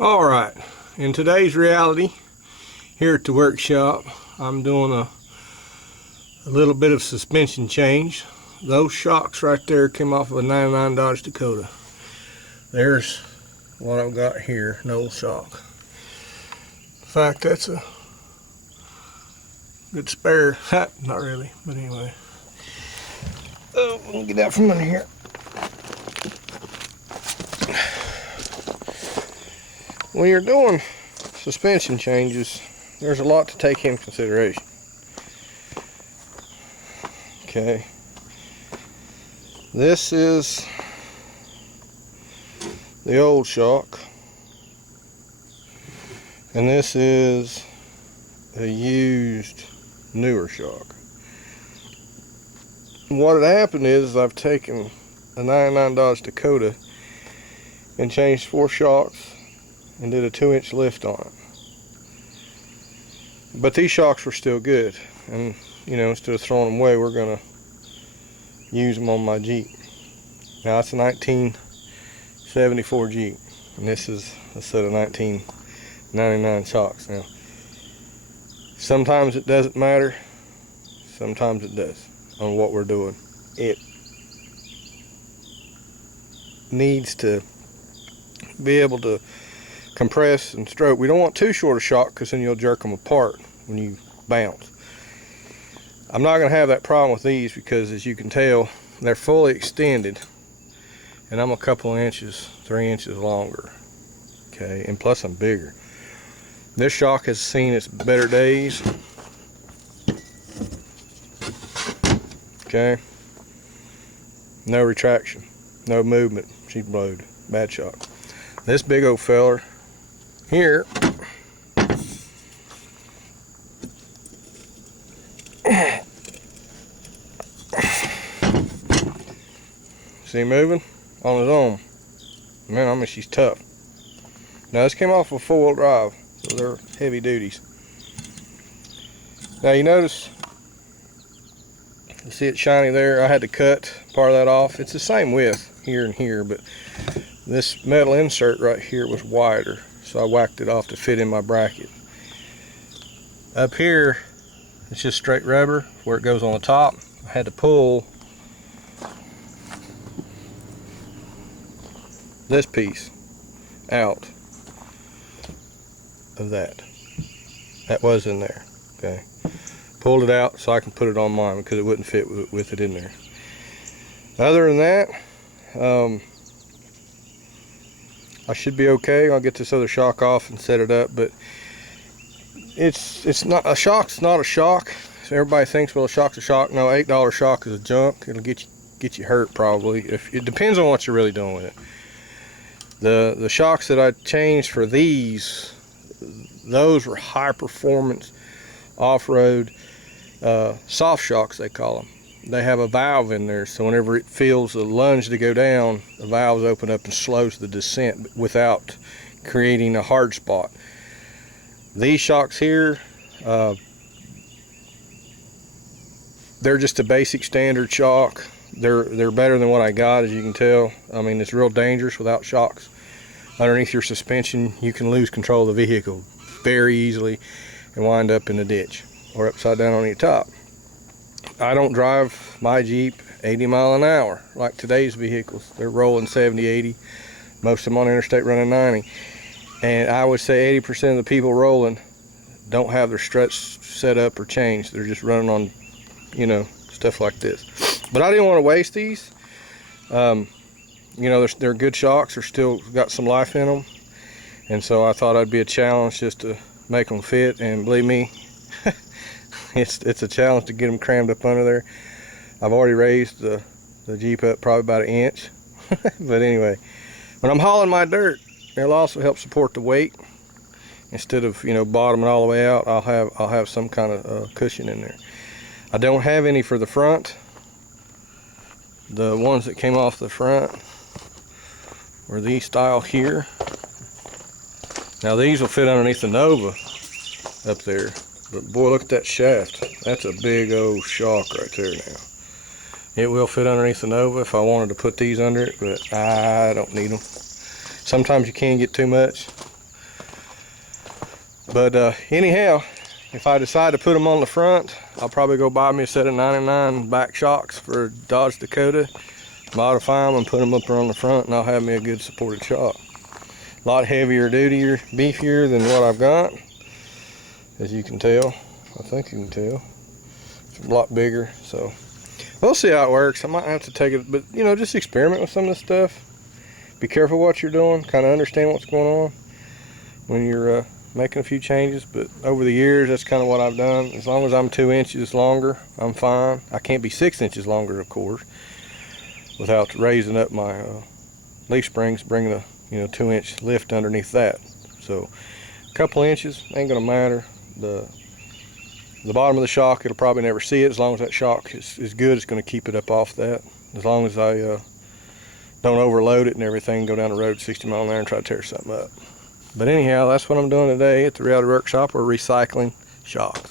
Alright, in today's reality, here at the workshop, I'm doing a little bit of suspension change. Those shocks right there came off of a 99 Dodge Dakota. There's what I've got here, an old shock. In fact, that's a good spare. Not really, but anyway. Oh, let me get that from under here. When you're doing suspension changes, there's a lot to take into consideration. Okay, this is the old shock, and this is a used newer shock. What had happened is I've taken a 99 Dodge Dakota and changed 4 shocks and did a 2-inch lift on it. But these shocks were still good, and you know, instead of throwing them away, we're gonna use them on my Jeep. Now it's a 1974 Jeep, and this is a set of 1999 shocks. Now sometimes it doesn't matter, sometimes it does on what we're doing. It needs to be able to compress and stroke. We don't want too short a shock because then you'll jerk them apart when you bounce. I'm not going to have that problem with these because, as you can tell, they're fully extended, and I'm a couple inches, 3 inches longer. Okay, and plus I'm bigger. This shock has seen its better days. Okay, no retraction, no movement. She blowed. Bad shock. This big old feller here, see him moving on his own. Man, I mean, she's tough. Now this came off of 4-wheel drive, so they're heavy duties. Now you notice, you see it shiny there. I had to cut part of that off. It's the same width here and here, but this metal insert right here was wider, so I whacked it off to fit in my bracket. Up here, it's just straight rubber where it goes on the top. I had to pull this piece out of that. That was in there, okay. Pulled it out so I can put it on mine because it wouldn't fit with it in there. Other than that, I should be okay. I'll get this other shock off and set it up, but it's not a shock's not a shock. So everybody thinks, well, a shock's a shock. No, $8 shock is a junk. It'll get you hurt probably. If it depends on what you're really doing with it. The shocks that I changed for these, those were high performance off-road soft shocks, they call them. They have a valve in there, so whenever it feels the lunge to go down, the valves open up and slows the descent without creating a hard spot. These shocks here, they're just a basic standard shock. They're better than what I got, as you can tell. I mean, it's real dangerous without shocks underneath your suspension. You can lose control of the vehicle very easily and wind up in the ditch or upside down on your top. I don't drive my Jeep 80 miles an hour like today's vehicles. They're rolling 70, 80. Most of them on the interstate running 90. And I would say 80% of the people rolling don't have their struts set up or changed. They're just running on, you know, stuff like this. But I didn't want to waste these. You know, they're good shocks. They're still got some life in them. And so I thought it'd be a challenge just to make them fit. And believe me, it's a challenge to get them crammed up under there. I've already raised the Jeep up probably about 1 inch. But anyway, when I'm hauling my dirt, it'll also help support the weight. Instead of, you know, bottoming all the way out, I'll have some kind of cushion in there. I don't have any for the front. The ones that came off the front were these style here. Now these will fit underneath the Nova up there. But boy, look at that shaft. That's a big old shock right there now. It will fit underneath the Nova if I wanted to put these under it, but I don't need them. Sometimes you can get too much. But anyhow, if I decide to put them on the front, I'll probably go buy me a set of 99 back shocks for Dodge Dakota, modify them and put them up there on the front, and I'll have me a good supported shock. A lot heavier dutier, beefier than what I've got, as you can tell. I think you can tell. It's a lot bigger, so we'll see how it works. I might have to take it, but you know, just experiment with some of this stuff. Be careful what you're doing, kind of understand what's going on when you're making a few changes. But over the years, that's kind of what I've done. As long as I'm 2 inches longer, I'm fine. I can't be 6 inches longer, of course, without raising up my leaf springs, bringing a 2-inch lift underneath that. So a couple inches ain't gonna matter. The bottom of the shock, it'll probably never see it. As long as that shock is good, it's gonna keep it up off that. As long as I don't overload it and everything, go down the road 60 miles an hour and try to tear something up. But anyhow, that's what I'm doing today at the Realty Workshop. We're recycling shocks.